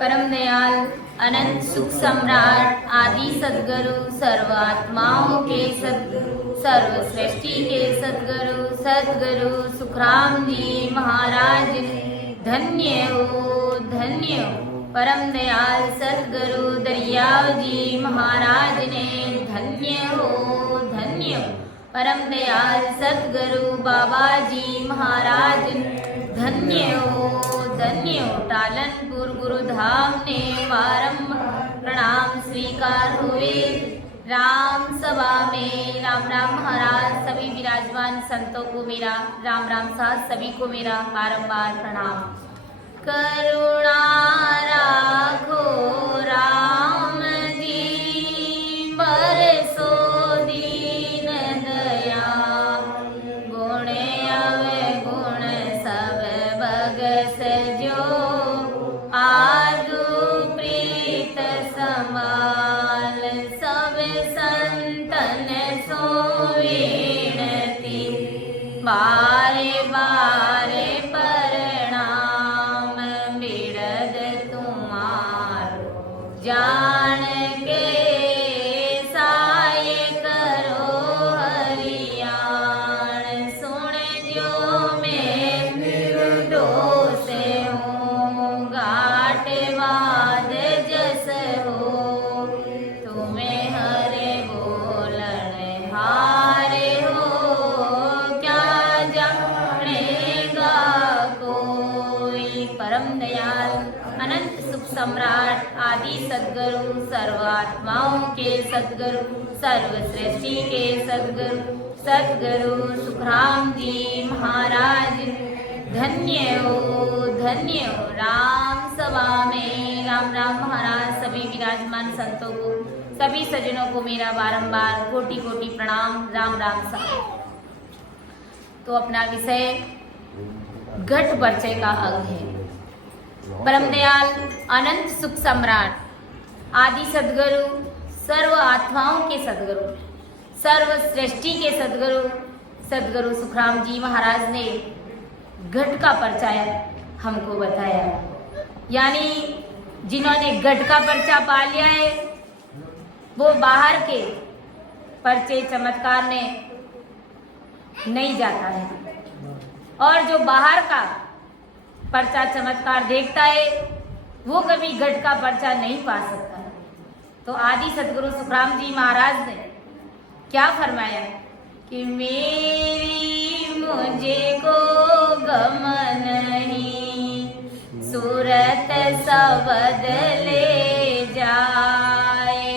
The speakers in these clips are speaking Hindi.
परम दयाल अनंत सुख सम्राट आदि सदगुरु सर्व आत्माओं के सदगुरु सर्व सृष्टि के सदगुरु सदगुरु सुखराम जी महाराज धन्य हो परम दयाल सदगुरु दरियाव जी महाराज ने धन्य हो परम दयाल सदगुरु बाबा जी महाराज धन्य हो टालनपुर गुरुधाम ने बारंबार प्रणाम स्वीकार हुए। राम सभा में राम राम महाराज सभी विराजमान संतों को मेरा राम राम साथ सभी को मेरा बारंबार प्रणाम। करुणा राखो राम जी बरसो दीन दया गुण अवगुण सब बगस जो आदु प्रीत समाल सब संतन सो विनती बारे बारे प्रणाम बिरद तुम्हारो जान के साय करो हरियाण सुन जो मैं निर्दोष हूँ घाट वाद जस हो तुम्हें हरे बोलन हारे हो क्या जानेगा कोई। परम दयाल अनंत सुख सम्राट आदि सदगुरु सर्व आत्माओं के सदगुरु सर्व सृष्टि के सदगुरु सदगुरु सुखराम जी महाराज धन्य हो राम सभा में राम राम महाराज सभी विराजमान संतों को सभी सज्जनों को मेरा बारंबार कोटि कोटि प्रणाम राम राम साहब। तो अपना विषय घट परिचय का अंग है। परम दयाल अनंत सुख सम्राट आदि सदगुरु सर्व आत्माओं के सदगुरु सर्व सृष्टि के सदगुरु सदगुरु सुखराम जी महाराज ने घट का परिचय हमको बताया। यानी जिन्होंने घट का पर्चा पा लिया है वो बाहर के पर्चे चमत्कार में नहीं जाता है, और जो बाहर का पर्चा चमत्कार देखता है वो कभी घट का पर्चा नहीं पा सकता। तो आदि सदगुरु सुखराम जी महाराज ने क्या फरमाया कि मेरी मुझे को गम नहीं सूरत सबद ले जाए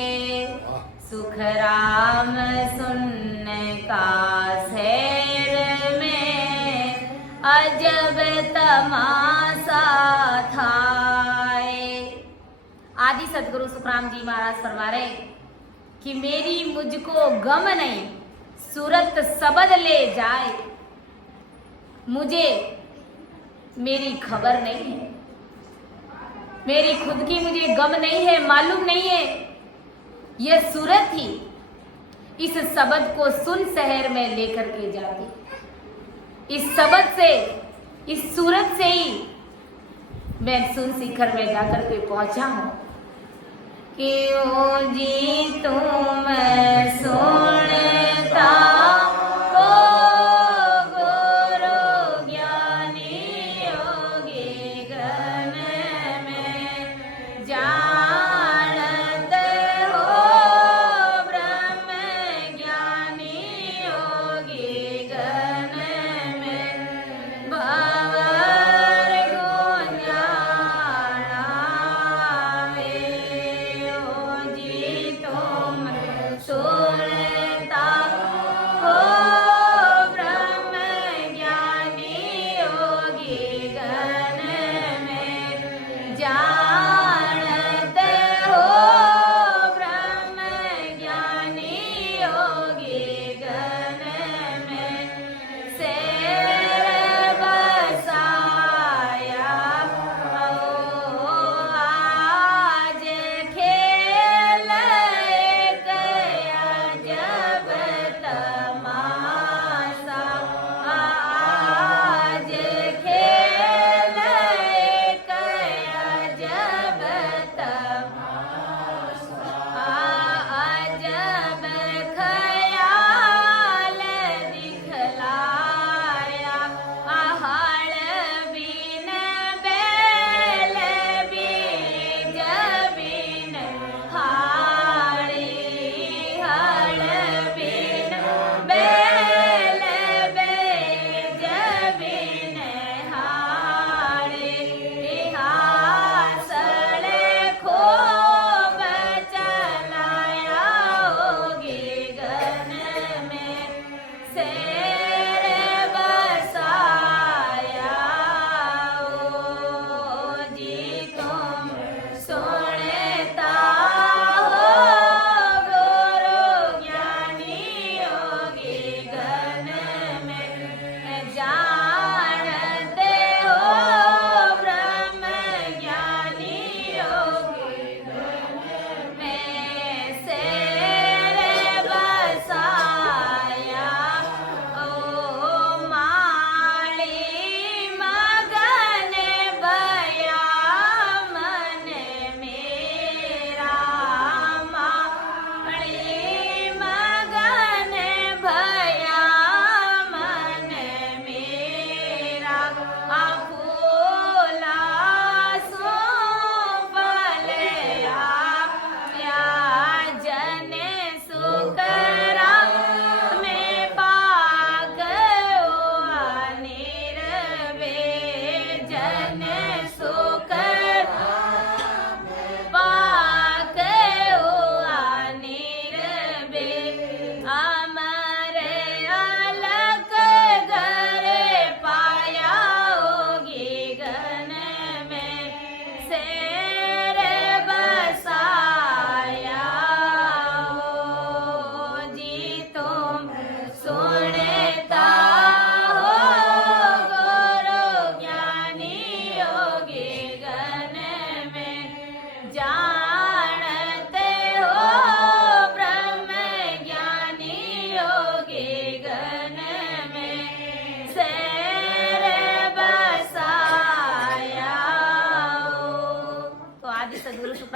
सुखराम सुन का शहर में अजब तमाशा थाए। आदि सदगुरु सुखराम जी महाराज फरमा रहे कि मेरी मुझको गम नहीं सूरत सबद ले जाए, मुझे मेरी खबर नहीं है, मेरी खुद की मुझे गम नहीं है, मालूम नहीं है। यह सूरत ही इस शब्द को सुन शहर में लेकर के जाती, इस शब्द से इस सूरत से ही मैं सुन शिखर में जाकर के पहुंचा हूं कि ओ जी तुम सुनता को गुरु ज्ञानी योगी गण में जानत हो ब्रह्म ज्ञानी योगी गण में भंवर गुंजावे ओ जी तुम सुनता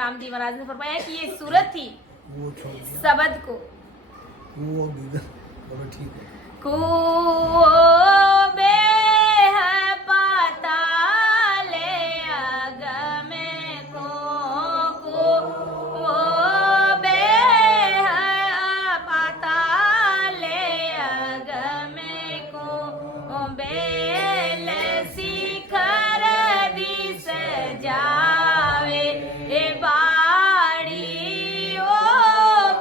सुखराम जी महाराज ने फरमाया कि ये सूरत थी वो छोड़ दिया, शब्द को। वो गीगन, बोलो ठीक है। कूबे है पाताले अगमे को, कूबे है पाताले अगमे को, बेल शिखर दिस जावे ए बाड़ी ओ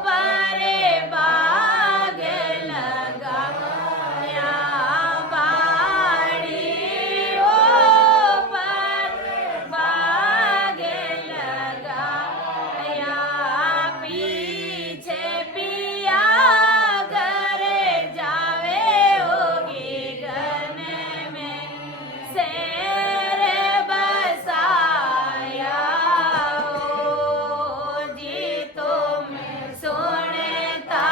परे बाग लगाया, बाड़ी ओ पर बाग लगाया, पीछे पिया घरे जावे होगी गन में शेर बसाया, ओ जी तुम सुनता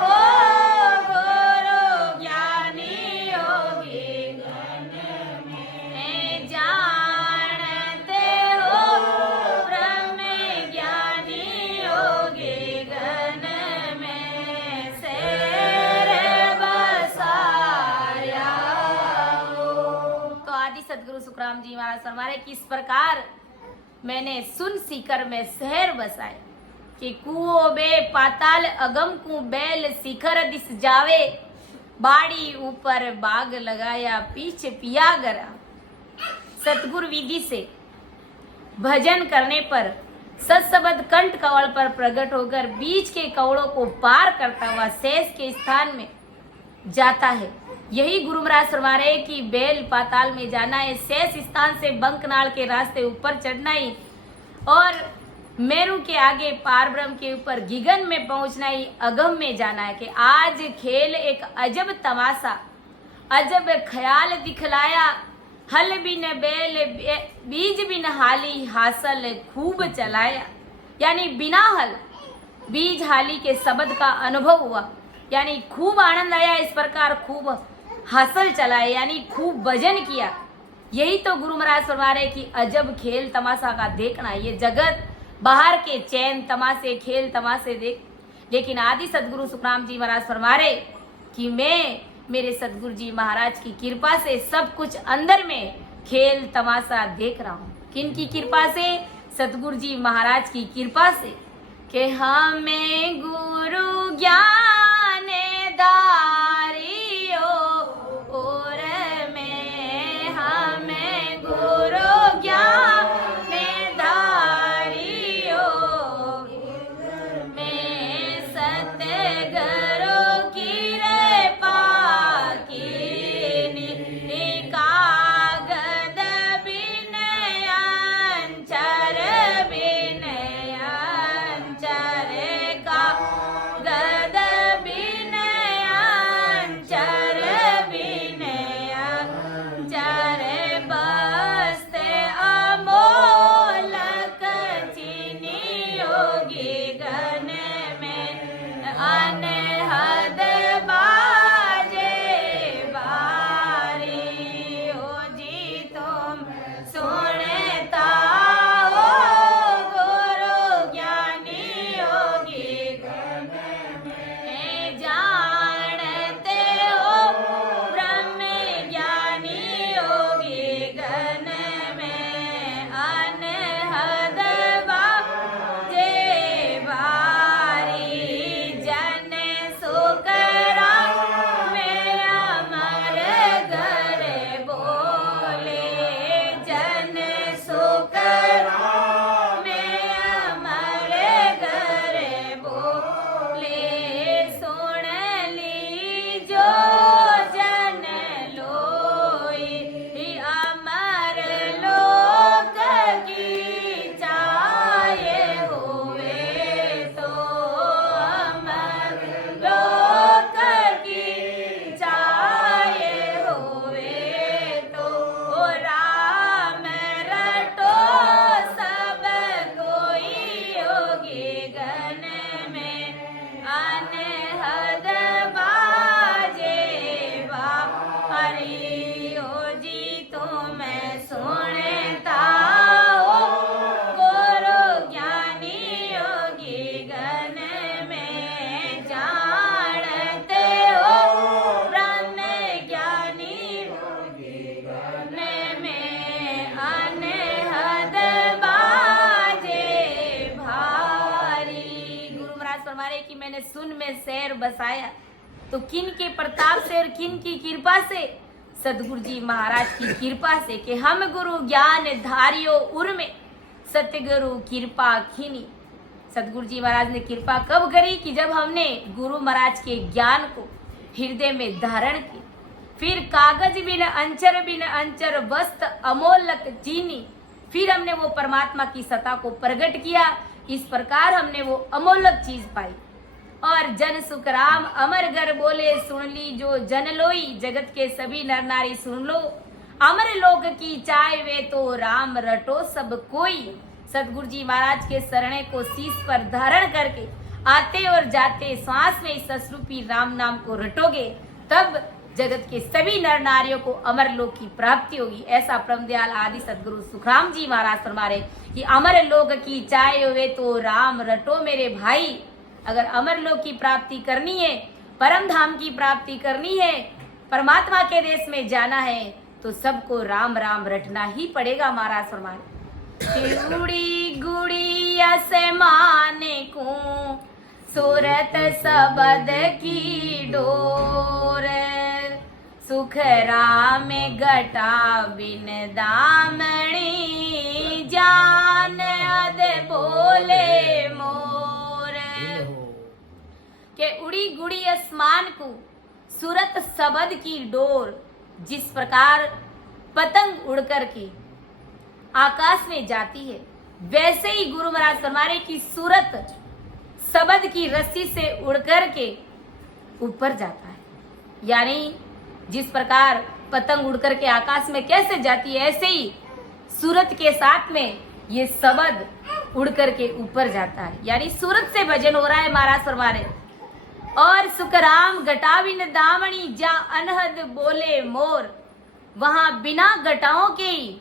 हो गुरु ज्ञानी होगी गन में, जानते हो ब्रह्म ज्ञानी होगी गन में शेर बसाया। तो आदि सदगुरु सुखराम जी महाराज फरमा रहे कि इस प्रकार मैंने सुन सीकर में शहर बसाए कि कुओ बे पाताल अगम को बैल शिखर दिस जावे, बाड़ी ऊपर बाग लगाया पीछे पिया गरा। सतगुरु विधि से भजन करने पर सत्सबद कंठ कवल पर प्रकट होकर बीच के कवड़ों को पार करता हुआ शेष के स्थान में जाता है। यही गुरु महाराज फरमा रहे कि बेल पाताल में जाना है, शेष स्थान से बंकनाल के रास्ते ऊपर चढ़ना ही, और मेरू के आगे पार ब्रह्म के ऊपर गिगन में पहुंचना ही, अगम में जाना है। कि आज खेल एक अजब तमाशा, अजब ख्याल दिखलाया, हल बिन बेल बीज बिन हाली हासल खूब चलाया। यानी बिना हल बीज हाली के शब्द का अनुभव हुआ, यानी खूब आनंद आया, इस प्रकार खूब हासिल चलाए, यानी खूब भजन किया। यही तो गुरु महाराज फरमा रहे कि अजब खेल तमाशा का देखना, ये जगत बाहर के चैन तमाशे खेल तमाशे देख, लेकिन आदि सदगुरु सुखराम जी महाराज फरमा रहे कि मैं मेरे सदगुरु जी महाराज की कृपा से सब कुछ अंदर में खेल तमाशा देख रहा हूँ। किनकी कृपा से? सदगुरु जी महाराज की कृपा से, कि हमें गुरु ज्ञान दारियो और में, हमें गुरु ज्ञान दारियो में, सतगुरु की कृपा की कागद बिन अंचर बिन अंचर कागद बसाया, तो किन के प्रताप से और किन की कृपा से? सदगुरु जी महाराज की कृपा से कि हम गुरु ज्ञान धारियो उर में, सतगुरु कृपा खीनी। सदगुरु जी महाराज ने कृपा कब करी? कि जब हमने गुरु महाराज के ज्ञान को हृदय में धारण की। फिर कागज बिन अंचर वस्त्र अमोलक चीनी, फिर हमने वो परमात्मा की सत्ता को प्रकट किया। इस प्रकार हमने वो अमोलक चीज पाई। और जन सुख राम अमर घर बोले, सुन ली जो जन लोई, जगत के सभी नर नारी सुन लो, अमर लोक की चाय वे तो राम रटो सब कोई। सदगुरु जी महाराज के शरणे को शीश पर धारण करके आते और जाते श्वास में इस ससरूपी राम नाम को रटोगे, तब जगत के सभी नर नारियों को अमर लोक की प्राप्ति होगी। ऐसा परमदयाल आदि सदगुरु सुखराम जी महाराज फरमा रहे कि अमर लोक की चाय वे तो राम रटो मेरे भाई। अगर अमर लोक की प्राप्ति करनी है, परम धाम की प्राप्ति करनी है, परमात्मा के देश में जाना है, तो सबको राम राम रटना ही पड़ेगा। महाराज फरमाए उड़ी गुड़ी आसमाने को, सूरत सबद की डोर, सुख राम घटा बिन दामणी, जान अद बोले मोर। के उड़ी गुड़ी आसमान को, सूरत सबद की डोर, जिस प्रकार पतंग उड़ करके आकाश में जाती है, वैसे ही गुरु महाराज फरमा रहे कि सूरत सबद की रस्सी से उड़ करके ऊपर जाता है। यानी जिस प्रकार पतंग उड़ करके आकाश में कैसे जाती है, ऐसे ही सूरत के साथ में ये सबद उड़ करके ऊपर जाता है। यानी सूरत से भजन हो रहा है। महाराज फरमा रहे और सुखराम घटाविन दामणी, जा अनहद बोले मोर, वहां बिना घटाओं के ही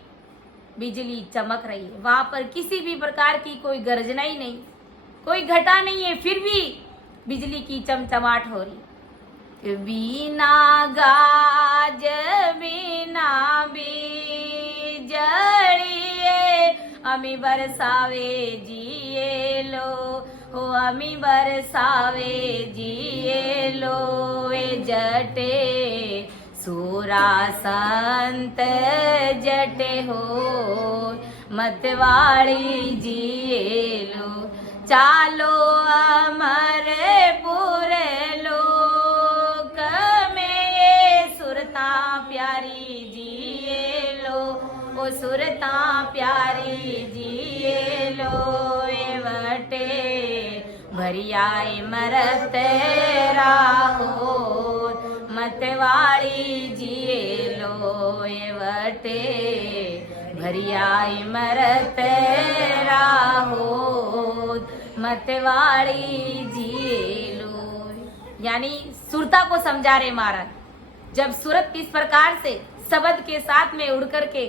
बिजली चमक रही है। वहां पर किसी भी प्रकार की कोई गर्जना ही नहीं, कोई घटा नहीं है, फिर भी बिजली की चमचमाट हो रही। बिना गाज बिना बीजड़िए, अमी बरसावे जिए लो, हो अमी बरसावे जिए लो, ए जटे सूरा संत जटे हो, मतवाड़ी जिए लो, चालो अमर पुर लोक में, सुरता प्यारी जिए लो, ओ सुरता प्यारी जिए लो, ए वटे भरियाए मरत राहो, मतवाड़ी जिए लो, ए वटे भरियाई मरत राहो, मतवाड़ी जिए लो। यानी सुरता को समझा रहे महाराज। जब सूरत इस प्रकार से शब्द के साथ में उड़ करके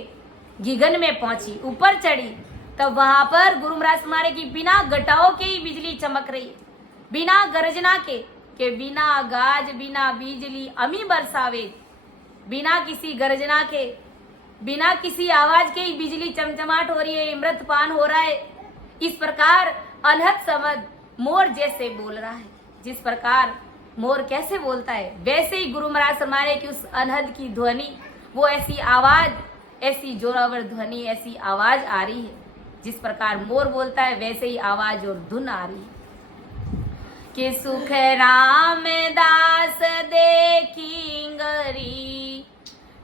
गिगन में पहुंची, ऊपर चढ़ी, तब वहां पर गुरु महाराज हमारे की बिना घटाओं के ही बिजली चमक रही, बिना गर्जना के बिना गाज बिना बिजली अमी बरसावे, बिना किसी गर्जना के, बिना किसी आवाज के ही बिजली चमचमाट हो रही है, अमृतपान हो रहा है। इस प्रकार अनहद समद मोर जैसे बोल रहा है। जिस प्रकार मोर कैसे बोलता है, वैसे ही गुरु महाराज फरमाए कि उस अनहद की ध्वनि, वो ऐसी आवाज, ऐसी जोरावर ध्वनि, ऐसी आवाज आ रही है। जिस प्रकार मोर बोलता है, वैसे ही आवाज और धुन आ रही है कि सुख रामदास देखिंगरी,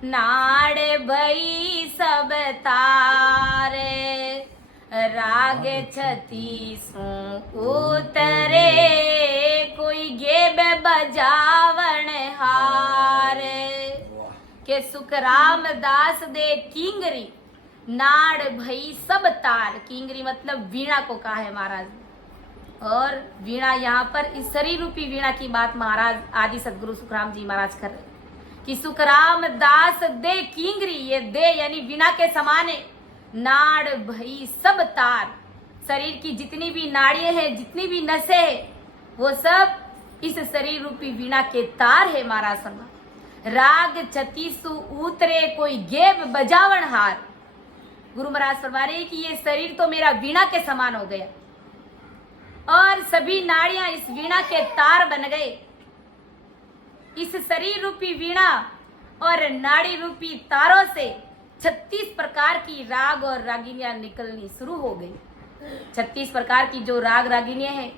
नाड़ भई सब तारे, राग छत्तीसों उतरे, कोई गेब बजावन हारे। के सुख रामदास दे किंगरी, नाड़ भई सब तार। किंगरी मतलब वीणा को कहा है महाराज। और वीणा यहाँ पर इस शरीर रूपी वीणा की बात महाराज आदि सदगुरु सुखराम जी महाराज कर रहे कि सुखराम दास दे किंगरी, ये दे यानी वीणा के समान है। नाड़ भई सब तार, शरीर की जितनी भी नाड़ियां हैं, जितनी भी नसें हैं, वो सब इस शरीर रूपी वीणा के तार है महाराज शर्मा। राग छत्तीसु उतरे, कोई गेब बजावन हार। गुरु महाराज फरमा रहे कि ये शरीर तो मेरा वीणा के समान हो गया और सभी नाड़ियां इस वीणा के तार बन गए। इस शरीर रूपी वीणा और नाड़ी रूपी तारों से 36 प्रकार की राग और रागिनियां निकलनी शुरू हो गई। 36 प्रकार की जो राग रागिनियां हैं,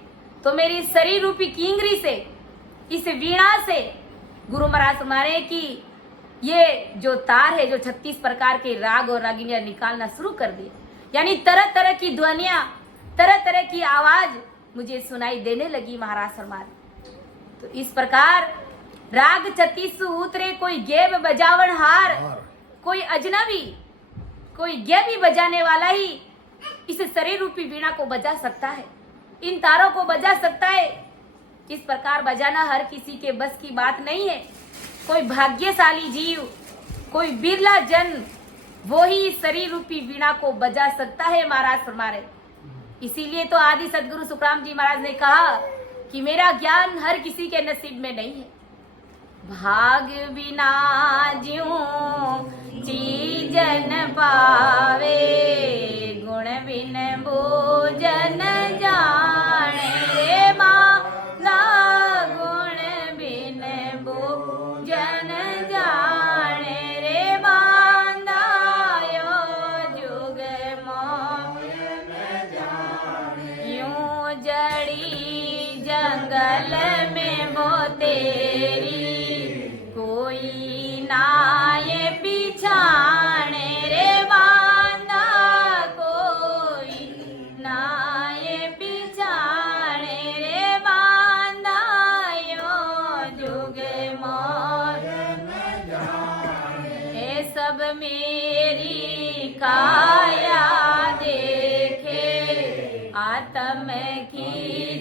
तो मेरी शरीर रूपी किंगरी से, इस वीणा से गुरु महाराज हमारे की ये जो तार है, जो 36 प्रकार के राग और रागिनियां निकालना शुरू कर दिए। यानी तरह तरह की ध्वनियां, तरह तरह की आवाज मुझे सुनाई देने लगी महाराज हमारे। तो इस प्रकार राग 36 उतरे, कोई गेब बजावन हार, कोई अजनबी, कोई गेबी बजाने वाला ही इस शरीर रूपी वीणा को बजा सकता है, इन तारों को बजा सकता है। इस प्रकार बजाना हर किसी के बस की बात नहीं है। कोई भाग्यशाली जीव, कोई बिरला जन, वो ही इस शरीर रूपी वीणा को बजा सकता है महाराज हमारे। इसीलिए तो आदि सदगुरु सुखराम जी महाराज ने कहा कि मेरा ज्ञान हर किसी के नसीब में नहीं है। भाग बिना ज्यों चीजन पावे, गुण बिन भोजन जाने रे माला, गुण बिन भोजन जाने रे बांधा, यो जुग मोहन जाने। यूं जड़ी जंगल में वो तेरी, कोई नाये पिछाने रे बांधा, कोई नाये पिछाने रे बांधा, यो जुग मोहन जाने। ये सब मेरी काया देखे, आत्म की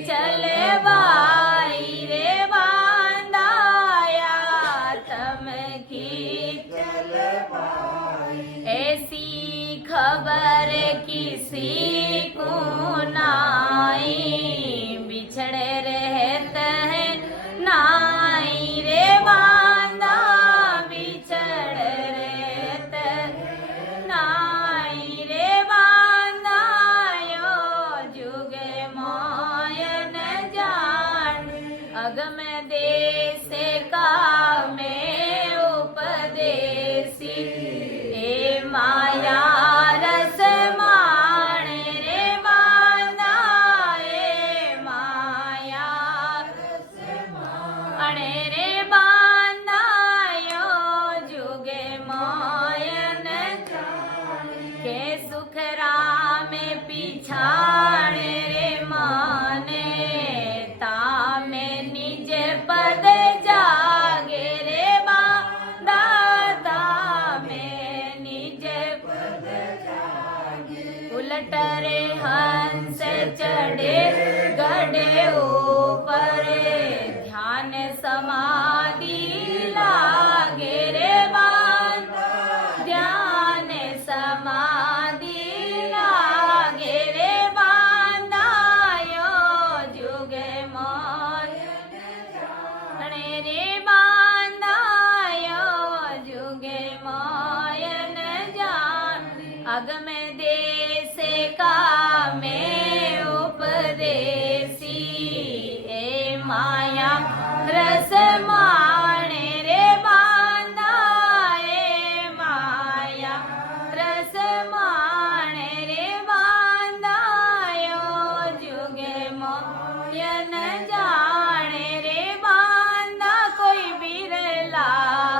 चलवाई रे बांधा, आत्म की चलवाई। ऐसी खबर किसी को नाई, बिछड़े रहते हैं नाई रे बांधा, बिछड़ रहते नाई रे बांधा, यो जुग मोयन जान। अगम देश का में उपदेसी, ए माया रस माणे रे बांधा, ए माया रस माणे रे बांधा, यो जुगे मोयन के सुख राम पिछाड़े रे माने, तामे निज पद जागे रे बांधा, तामे निज पद जागे। उलट रे हंस चढ़े गढ़े ऊपर, ध्यान समाधि लागे रे बांधा, ध्यान समाधि लागे रे बांधा, यो जुग मोयन जाने रे बांधा, यो जुग मोयन जान। अगम देश का में उपदेसी, ए माया रस माणे रे बांधा, ए माया रस माणे रे बांधा, यो जुग मोयन जाने रे बांधा। कोई बिरला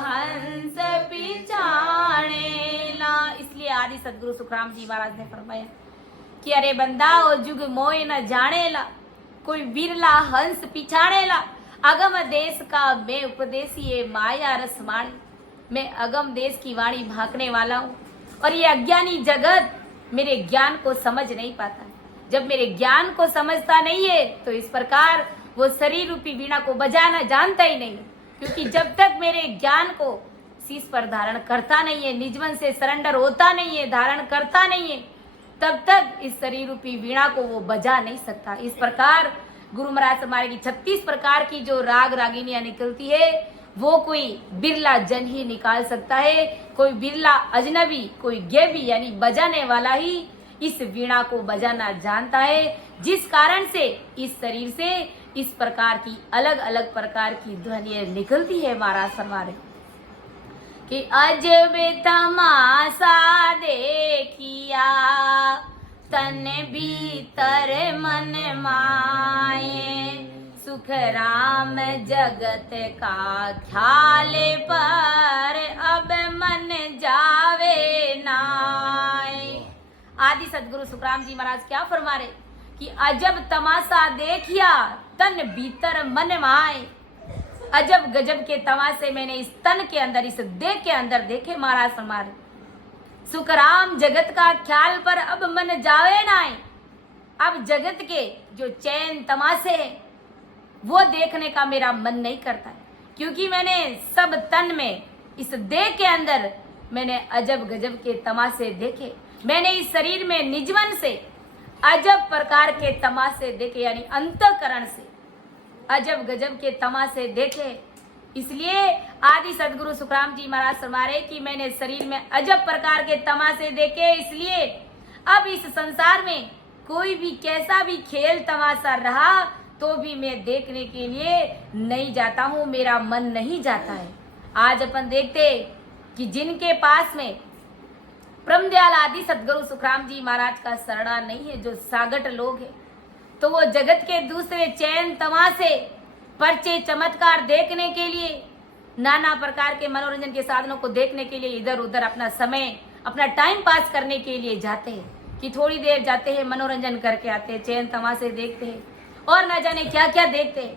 हंस पिछाने ला। इसलिए आदि सदगुरु सुखराम जी महाराज ने फरमाया कि अरे बंदा ओ जुग मोय न जाने ला, कोई बिरला हंस पिछाने ला। अगम देश का मैं उपदेशी, ये माया रस वाणी, मैं अगम देश की वाणी भागने वाला हूँ, और ये अज्ञानी जगत मेरे ज्ञान को समझ नहीं पाता। जब मेरे ज्ञान को समझता नहीं है तो इस प्रकार वो शरीर रूपी वीणा को बजाना जानता ही नहीं, क्योंकि जब तक मेरे ज्ञान को शीश पर धारण करता नहीं है, निजवन से सरेंडर होता नहीं है, धारण करता नहीं है, तब तक इस शरीर रूपी वीणा को वो बजा नहीं सकता। इस प्रकार गुरु महाराज हमारे की 36 प्रकार की जो राग रागिनियां निकलती है, वो कोई बिरला जन ही निकाल सकता है, कोई बिरला अजनबी, कोई गेबी यानी बजाने वाला ही इस वीणा को बजाना जानता है। जिस कारण से इस शरीर से इस प्रकार की अलग अलग प्रकार की ध्वनियां निकलती है महाराज फरमारे कि अजब तमाशा देखिया तन भीतर मन माए, सुख राम जगत का ख्याल पर अब मन जावे नाय। आदि सदगुरु सुखराम जी महाराज क्या फरमा रहे कि अजब तमाशा देखिया तन भीतर मन माए। अजब गजब के तमाशे मैंने इस तन के अंदर, इस देह के अंदर देखे महाराज फरमा रहे। सुखराम जगत का ख्याल पर अब मन जावे नाय। अब जगत के जो चैन तमाशे हैं वो देखने का मेरा मन नहीं करता है, क्योंकि मैंने सब तन में इस देह के अंदर मैंने अजब गजब के तमाशे देखे। मैंने इस शरीर में निजवन से अजब प्रकार के तमाशे देखे, यानी अंतःकरण से अजब गजब के तमाशे देखे। इसलिए आदि सदगुरु सुखराम जी महाराज फरमा रहे कि मैंने शरीर में अजब प्रकार के तमाशे देखे, इसलिए अब इस संसार में कोई भी कैसा भी खेल तमाशा रहा तो भी मैं देखने के लिए नहीं जाता हूँ, मेरा मन नहीं जाता है। आज अपन देखते कि जिनके पास में ब्रह्मदयाल आदि सदगुरु सुखराम जी महाराज का शरणा नहीं है, जो सागट लोग हैं, तो वो जगत के दूसरे चैन तमाशे पर्चे चमत्कार देखने के लिए, नाना प्रकार के मनोरंजन के साधनों को देखने के लिए इधर उधर अपना समय, अपना टाइम पास करने के लिए जाते हैं कि थोड़ी देर जाते हैं, मनोरंजन करके आते हैं, चैन तमाशे देखते हैं और न जाने क्या क्या देखते हैं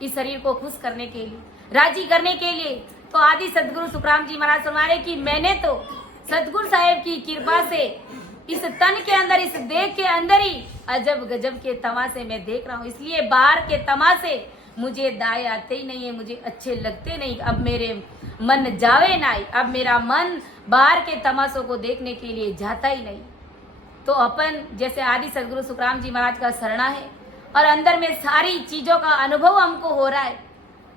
इस शरीर को खुश करने के लिए, राजी करने के लिए। तो आदि सदगुरु सुखराम जी महाराज फरमा रहे कि मैंने तो सदगुरु साहेब की कृपा से इस तन के अंदर, इस देह के अंदर ही अजब गजब के तमाशे मैं देख रहा हूँ। इसलिए बाहर के तमाशे मुझे दाएं आते ही नहीं है, मुझे अच्छे लगते नहीं। अब मेरे मन जावे ना, अब मेरा मन बाहर के तमाशों को देखने के लिए जाता ही नहीं। तो अपन जैसे आदि सदगुरु सुखराम जी महाराज का शरणा है और अंदर में सारी चीजों का अनुभव हमको हो रहा है,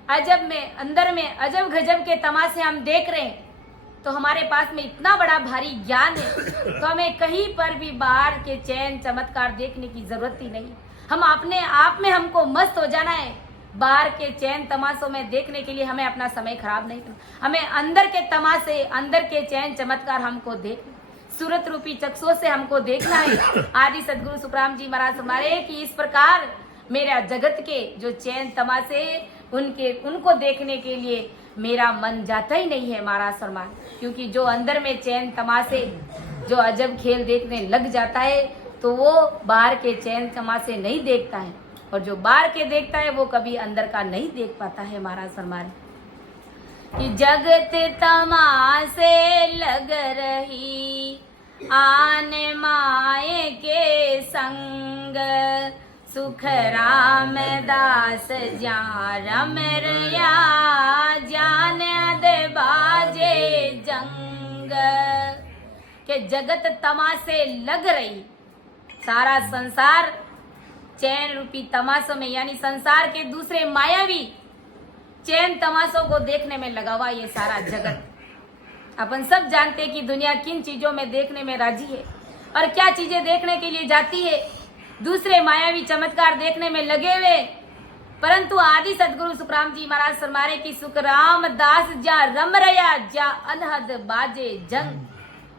अजब में अंदर में अजब गजब के तमाशे हम देख रहे हैं, तो हमारे पास में इतना बड़ा भारी ज्ञान है, तो हमें कहीं पर भी बाहर के चैन चमत्कार देखने की जरूरत ही नहीं। हम अपने आप में हमको मस्त हो जाना है, बाहर के चैन तमाशों में देखने के लिए हमें अपना समय खराब नहीं करना। हमें अंदर के तमाशे, अंदर के चैन चमत्कार हमको देखना, सूरत रूपी चक्षुओं से हमको देखना है। आदि सदगुरु सुखराम जी महाराज हमारे कि इस प्रकार मेरा जगत के जो चैन तमाशे उनको देखने के लिए मेरा मन जाता ही नहीं है महाराज फरमान, क्योंकि जो अंदर में चैन तमाशे, जो अजब खेल देखने लग जाता है तो वो बाहर के चैन तमाशे नहीं देखता है, और जो बाहर के देखता है वो कभी अंदर का नहीं देख पाता है। महाराज फरमान कि जगत तमाशे लग रही आन माए के संग, सुख राम दास ज्ञान रम रया ज्ञान अद बाजे जंग। के जगत तमाशे लग रही, सारा संसार चैन रूपी तमाशों में, यानी संसार के दूसरे मायावी चैन तमाशों को देखने में लगा हुआ ये सारा जगत। अपन सब जानते हैं कि दुनिया किन चीजों में देखने में राजी है और क्या चीजें देखने के लिए जाती है, दूसरे मायावी चमत्कार देखने में लगे हुए। परंतु आदि सदगुरु सुखराम जी महाराज फरमाने की सुख राम दास जा रम रया जा अनहद बाजे जंग।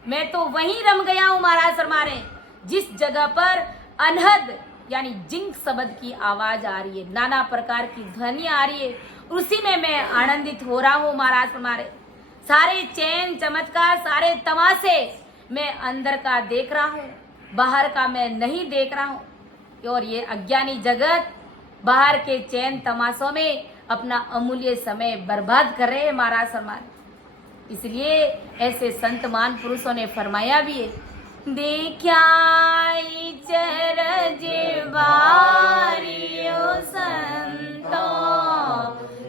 मैं तो वहीं रम गया हूँ महाराज फरमाने जिस जगह पर अनहद यानी जिंक शब्द की आवाज आ रही है, नाना प्रकार की ध्वनि आ रही है, उसी में मैं आनंदित हो रहा हूँ महाराज फरमाने। सारे चैन चमत्कार, सारे तमाशे मैं अंदर का देख रहा हूँ, बाहर का मैं नहीं देख रहा हूँ। और ये अज्ञानी जगत बाहर के चैन तमाशों में अपना अमूल्य समय बर्बाद कर रहे हैं महाराज फरमान। इसलिए ऐसे संत मान पुरुषों ने फरमाया भी है, देख्याई चरज बारियो संतो,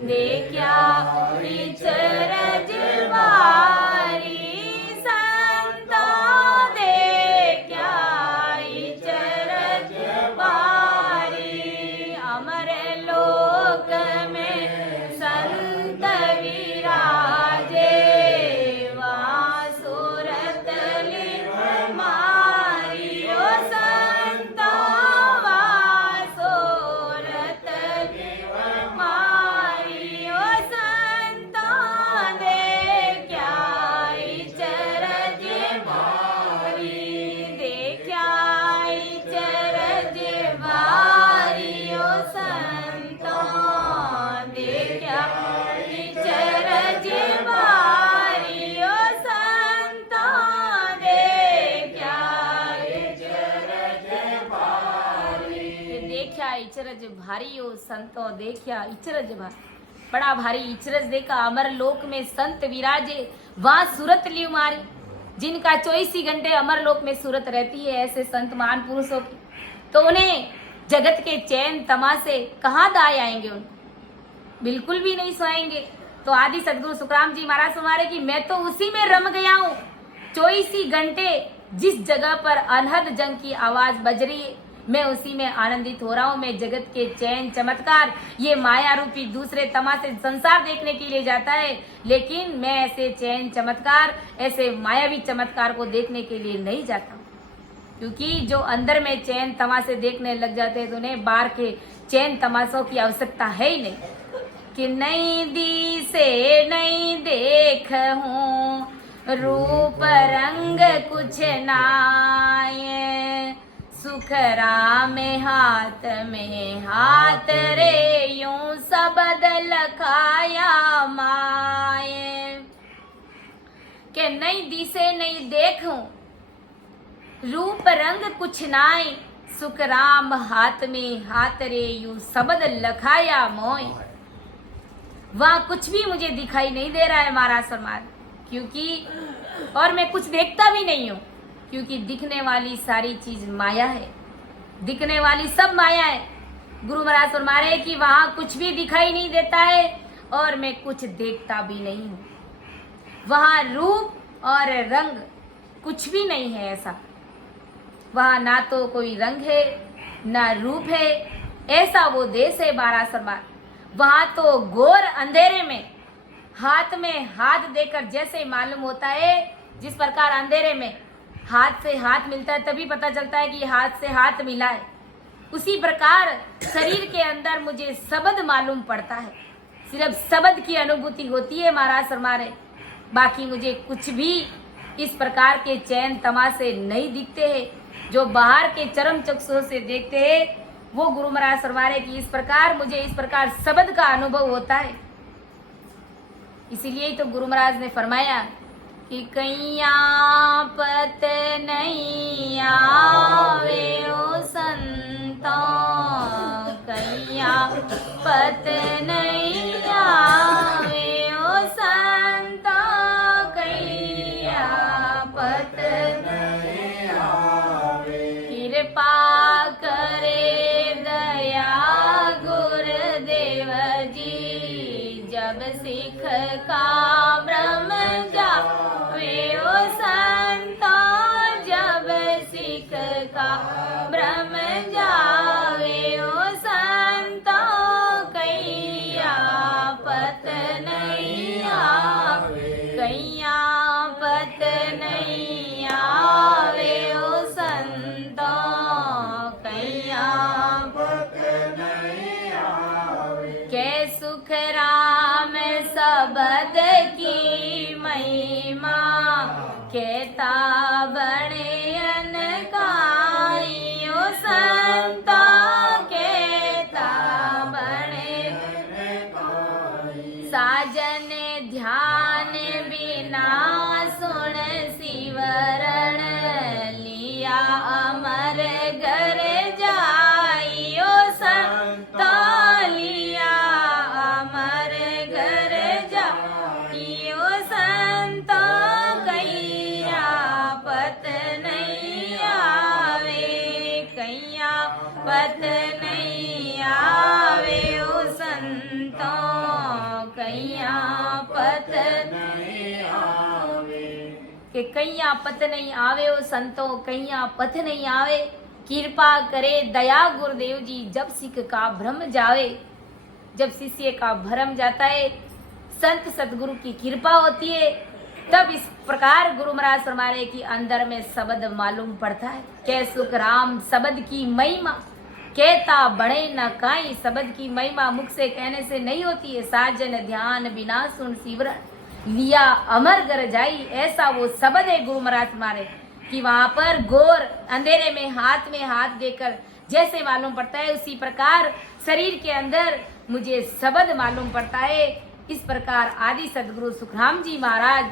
देख्याई चरज बारी संतो, देख्याई चरज बारी। अमर लोक में संत विराजे, वासुरत लिख मारियो संतो, वासुरत भारी हो संतो देखिया इचरज भारी, बड़ा भारी इचरज देखा अमर लोक में संत विराजे, वहां सूरत ली मारी। जिनका 24 ही घंटे अमर लोक में सूरत रहती है ऐसे संत महान पुरुषों की, तो उन्हें जगत के चैन तमाशे कहाँ दाए आएंगे, उन बिल्कुल भी नहीं सोएंगे। तो आदि सदगुरु सुखराम जी महाराज फरमारे कि मैं तो उसी में रम गया हूँ। 24 ही घंटे जिस जगह पर अनहद जंग की आवाज बज रही है, मैं उसी में आनंदित हो रहा हूँ। मैं जगत के चैन चमत्कार, ये माया रूपी दूसरे तमाशे संसार देखने के लिए जाता है, लेकिन मैं ऐसे चैन चमत्कार, ऐसे मायावी चमत्कार को देखने के लिए नहीं जाता हूँ। क्योंकि जो अंदर में चैन तमाशे देखने लग जाते हैं तो उन्हें बाहर के चैन तमाशों की आवश्यकता है ही नहीं। कि नहीं दी से नहीं देख हूँ, रूप रंग कुछ नाये, सुख राम में हाथ रे, यूं सबद लखाया माये। के नहीं दिसे नहीं देखूं, रूप रंग कुछ नाय, सुख राम में हाथ रे, यूं सबद लखाया मोय। वहां कुछ भी मुझे दिखाई नहीं दे रहा है महाराज फरमान, क्योंकि और मैं कुछ देखता भी नहीं हूं, क्योंकि दिखने वाली सारी चीज माया है, दिखने वाली सब माया है। गुरु महाराज फरमा रहे कि वहां कुछ भी दिखाई नहीं देता है और मैं कुछ देखता भी नहीं हूं। वहां रूप और रंग कुछ भी नहीं है ऐसा, वहां ना तो कोई रंग है ना रूप है, ऐसा वो देश है महाराज फरमा। वहां तो घोर अंधेरे में हाथ देकर जैसे मालूम होता है, जिस प्रकार अंधेरे में हाथ से हाथ मिलता है तभी पता चलता है कि हाथ से हाथ मिला है, उसी प्रकार शरीर के अंदर मुझे शब्द मालूम पड़ता है। सिर्फ शब्द की अनुभूति होती है महाराज फरमा रहे, बाकी मुझे कुछ भी इस प्रकार के चैन तमाशे नहीं दिखते हैं जो बाहर के चरम चक्षुओं से देखते हैं। वो गुरु महाराज फरमा रहे कि इस प्रकार मुझे इस प्रकार शब्द का अनुभव होता है। इसीलिए तो गुरु महाराज ने फरमाया कि कैया पत नहीं आवे ओ संतो, कैया पत नहीं आवे ओ संतो, कैया पत नहीं आवे। कृपा करे दया गुरुदेव जी, जब सिख का ब्रह्म जावे ओ संतो, जब सिख का ब्रह्म जावे ओ संतो, कैया पत नहीं आवे, कैया पत नहीं आवे ओ संतो, कैया पत नहीं आवे। के सुख राम सबद की महिमा, केता बणे अनकाई ओ संतो, केता बणे अनकाई। साजन ध्यान बिना सुन सिवरण, लिया अमर घर जाई ओ संतो, लिया अमर घर जाई ओ संतो, कैया पत नहीं आवे, कैया पत नहीं आवे ओ संतो, कैया पत नहीं आवे। कि कैया पत नहीं आवे ओ संतो, कैया पथ नहीं आवे। कृपा करे दया गुरुदेव जी, जब सिख का भ्रम जावे, जब शिष्य का भ्रम जाता है, संत सतगुरु की कृपा होती है, तब इस प्रकार गुरु महाराज फरमा रहे कि अंदर में शब्द मालूम पड़ता है। कै सुख राम शब्द की महिमा, कहता बड़े न काई। शब्द की महिमा मुख से कहने से नहीं होती है। साजन ध्यान बिना सुन सिवरण, लिया अमर घर जाई। ऐसा वो शब्द है गुरु महाराज हमारे कि वहां पर घोर अंधेरे में हाथ देकर जैसे मालूम पड़ता है, उसी प्रकार शरीर के अंदर मुझे शब्द मालूम पड़ता है। इस प्रकार आदि सदगुरु सुखराम जी महाराज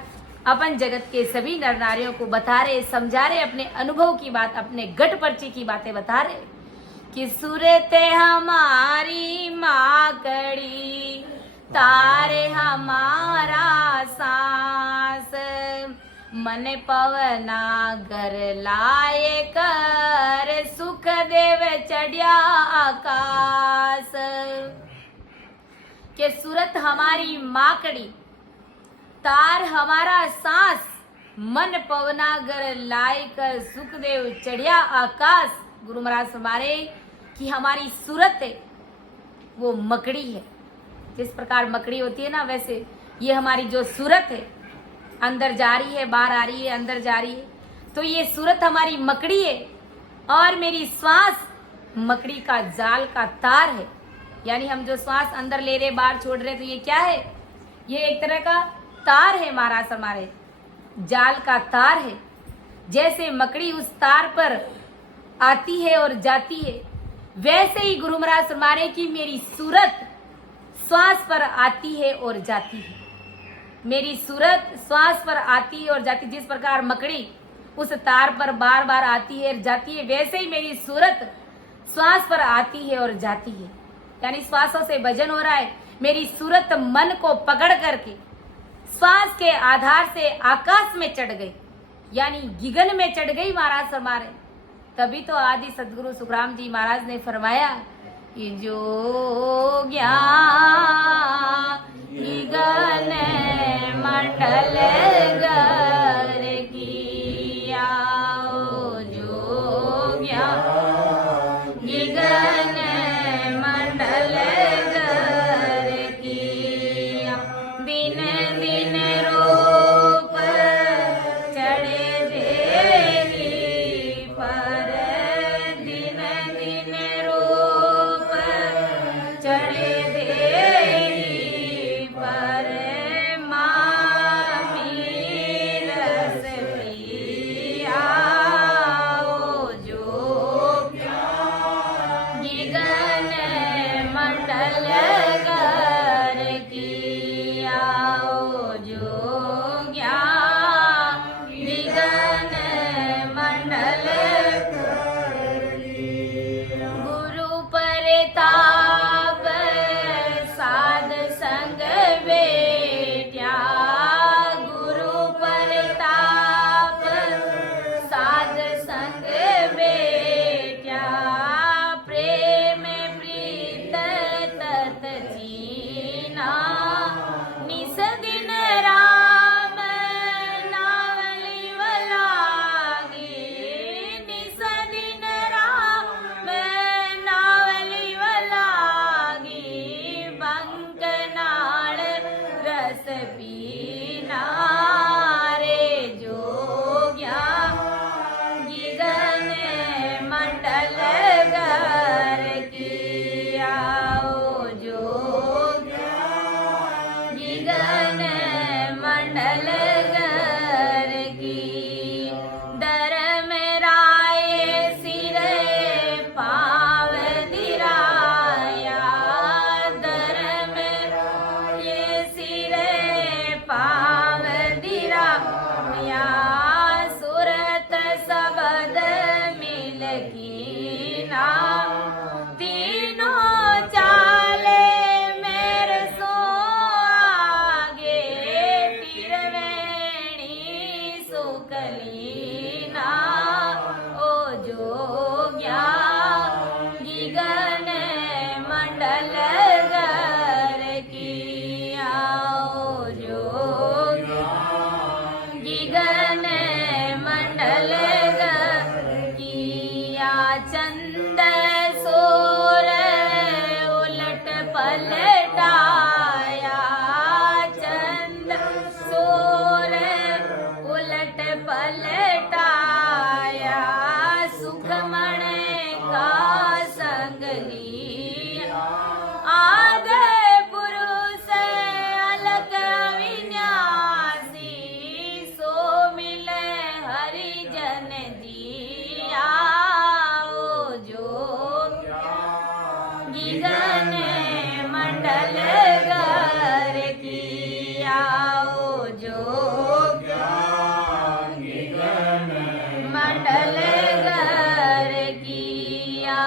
अपन जगत के सभी नर नारियों को बता रहे, समझा रहे, अपने अनुभव की बात, अपने गट पर्ची की बातें बता रहे। कि सूरत हमारी माकड़ी तारे हमारा सांस, मन पवना घर लाए कर सुख देव चढ़िया आकाश। कि सूरत हमारी माकड़ी तार हमारा सांस, मन पवना घर लाए कर सुखदेव चढ़िया आकाश। गुरु महाराज फरमाए कि हमारी सूरत है वो मकड़ी है। जिस प्रकार मकड़ी होती है ना, वैसे ये हमारी जो सूरत है, अंदर जा रही है बाहर आ रही है, अंदर जा रही है, तो ये सूरत हमारी मकड़ी है और मेरी श्वास मकड़ी का जाल का तार है। यानी हम जो श्वास अंदर ले रहे बाहर छोड़ रहे, तो ये क्या है? ये एक तरह का तार है महाराज हमारे, जाल का तार है। जैसे मकड़ी उस तार पर आती है और जाती है, वैसे ही गुरु महाराज फरमा रहे कि मेरी सूरत श्वास पर आती है और जाती है। मेरी सूरत श्वास पर आती है और जाती, जिस प्रकार मकड़ी उस तार पर बार बार आती है और जाती है, वैसे ही मेरी सूरत श्वास पर आती है और जाती है। यानी श्वासों से भजन हो रहा है। मेरी सूरत मन को पकड़ करके श्वास के आधार से आकाश में चढ़ गई, यानी गगन में चढ़ गई महाराज फरमा रहे। तभी तो आदि सदगुरु सुखराम जी महाराज ने फरमाया कि जो गगन मंडल गर किया, जो गगन मंडल गर किया, दिन दिन रूप चढ़े देही पर, दिन दिन रूप चढ़े देही पर, मामी रस प्रिया, जो गगन मंडल गर किया, जो गगन मंडल गुरु परताप साध संग बेट्या, गुरु परताप साध संग बेट्या, प्रेम प्रीत तत चीना, निस दिन राम नावली वलागी, निस दिन राम नावली वलागी, बंक नाल रस पीना रे, जो गगन मंडल गर किया, जो गगन मंडल गर की, धर्म राय सिर पाव दिराया, धर्म ये सिर पाव दिराया, सुरत सबद मिल की नाम, तीनों चाले मेरे सो आगे, तिरवेणी सुकलीना, ओ जो गगन मंडल गर किया, जो गगन मंडल गर किया, चंद सोर उलट पलटाया, चंद सोर उलट पलटाया, सुखमण का संग लिया, आदि पुरुष अलग विन्यासी, सो मिले हरिजन दिया, जो गगन मंडल गर किया, जो गगन मंडल गर किया,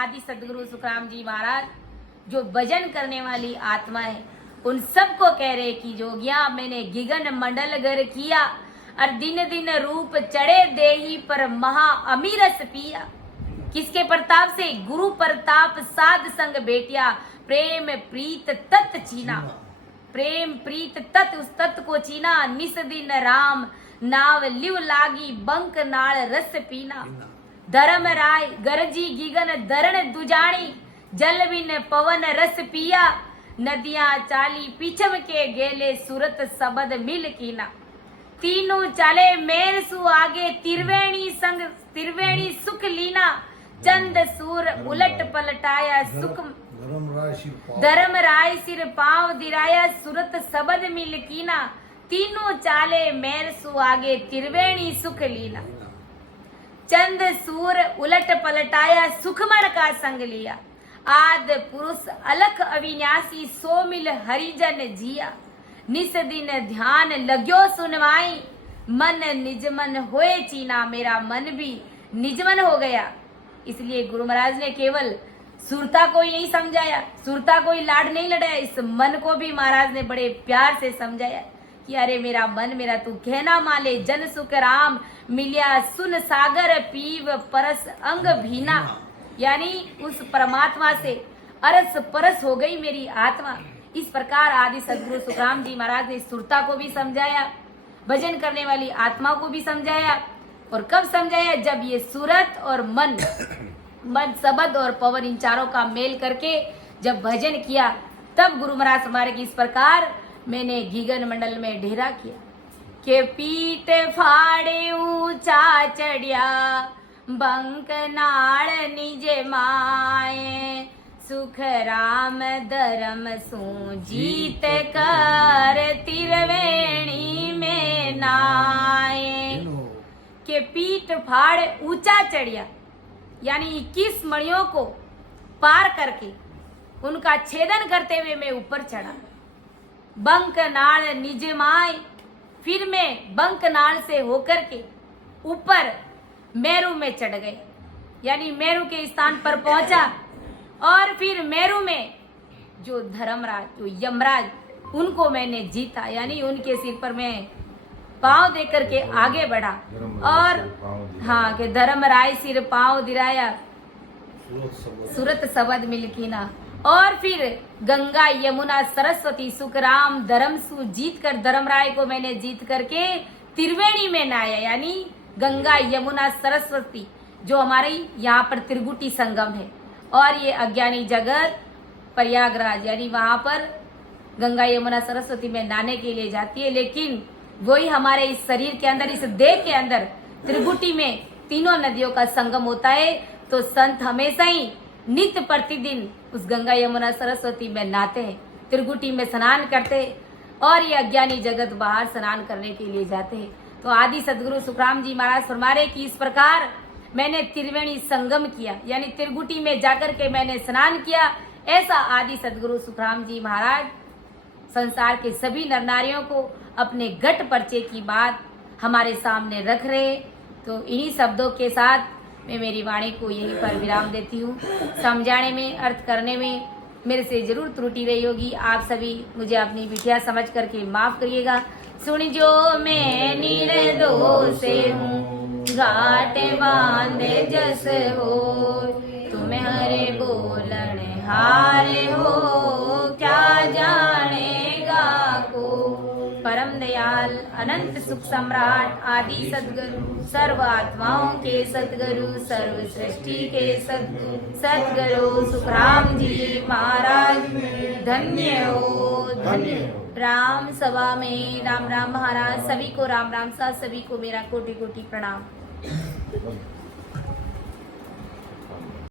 आदि सदगुरु सुखराम जी महाराज जो भजन करने वाली आत्मा है उन सबको कह रहे कि जोगिया मैंने गिगन मंडल गर किया और दिन दिन रूप चढ़े देही पर महा अमीरस पिया। किसके प्रताप से? गुरु प्रताप साध संग बेटिया प्रेम प्रीत तत् चीना। प्रेम प्रीत तत् उस तत् को चीना। निस दिन राम नाव लिव लागी बंक नाल रस पीना। धर्म राय गरजी गिगन धरण दुजाणी जल बिन पवन रस पिया। नदियां चाली पीछम के गेले सूरत सबद मिल कीना। तीनों चले मेर सु आगे त्रिवेणी सुख लीना। चंद सूर उलट पलटाया सुख धर्म राय सिर पांव दिराया सूरत सबद मिल कीना। तीनों चाले मेर सु आगे त्रिवेणी सुख लीना। चंद सूर उलट पलटाया सुखमण का संग लिया। आद पुरुष अलख अविनाशी सो मिल हरिजन जिया। निस दिन ध्यान लग्यो सुनवाई मन निजमन होए चीना। मेरा मन भी निजमन हो गया। इसलिए गुरु महाराज ने केवल सुरता को ही नहीं समझाया, सुरता को ही लाड नहीं लड़ाया, इस मन को भी महाराज ने बड़े प्यार से समझाया कि अरे मेरा मन मेरा तू कहना माले जन सुख राम मिलिया सुन सागर पीव परस अंग भीना। यानी उस परमात्मा से अरस परस हो गई मेरी आत्मा। इस प्रकार आदि सदगुरु सुखराम जी महाराज ने सुरता को भी समझाया, भजन करने वाली आत्मा को भी समझाया। और कब समझाया? जब ये सूरत और मन शब्द और पवन इन चारों का मेल करके जब भजन किया तब गुरु महाराज हमारे की इस प्रकार मैंने गिगन मंडल में डेरा किया के पीठ फाड़े ऊंचा चढ़िया बंक नाल निजे माए। सुख राम धर्म सू जीत कर त्रिवेणी में नाए। के पीठ फाड़ ऊंचा चढ़िया यानी 21 मणियों को पार करके उनका छेदन करते हुए मैं ऊपर चढ़ा। बंक नाल निज माए, फिर मैं बंक नाल से होकर के ऊपर मेरू में चढ़ गए, यानी मेरू के स्थान पर पहुंचा। और फिर मेरू में जो धर्मराज जो यमराज उनको मैंने जीता, यानी उनके सिर पर मैं पांव दे करके आगे बढ़ा। और हाँ कि धर्मराय सिर पांव दिराया सूरत सबद मिलकीना। और फिर गंगा यमुना सरस्वती सुखराम धर्म सु जीत कर धर्मराय को मैंने जीत करके त्रिवेणी में नहाया, यानी गंगा यमुना सरस्वती जो हमारी यहाँ पर त्रिगुटी संगम है। और ये अज्ञानी जगत प्रयागराज यानी वहां पर गंगा यमुना सरस्वती में नहाने के लिए जाती है, लेकिन वही हमारे इस शरीर के अंदर इस देह के अंदर त्रिगुटी में तीनों नदियों का संगम होता है। तो संत हमेशा ही नित्य प्रतिदिन उस गंगा यमुना सरस्वती में नहाते हैं, त्रिगुटी में स्नान करते हैं। और ये अज्ञानी जगत बाहर स्नान करने के लिए जाते हैं। तो आदि सदगुरु सुखराम जी महाराज फरमा रहे कि इस प्रकार मैंने त्रिवेणी संगम किया, यानी त्रिगुटी में जाकर के मैंने स्नान किया। ऐसा आदि सदगुरु सुखराम जी महाराज संसार के सभी नर नारियों को अपने घट परिचय की बात हमारे सामने रख रहे। तो इन्हीं शब्दों के साथ मैं मेरी वाणी को यहीं पर विराम देती हूँ। समझाने में अर्थ करने में मेरे से जरूर त्रुटि रही होगी, आप सभी मुझे अपनी बिटिया समझ करके माफ करिएगा। सुन जो मैं निर्दोष हूँ घाट बांधे जस हो, तुम हरे बोलन हारे हो क्या जानेगा को। परम दयाल अनंत सुख सम्राट आदि सद्गुरु सर्व आत्माओं के सद्गुरु सर्व सृष्टि के सद्गुरु सुखराम जी महाराज धन्य हो धन्य हो। राम सभा में राम राम महाराज सभी को राम राम सा, सभी को मेरा कोटि कोटि प्रणाम।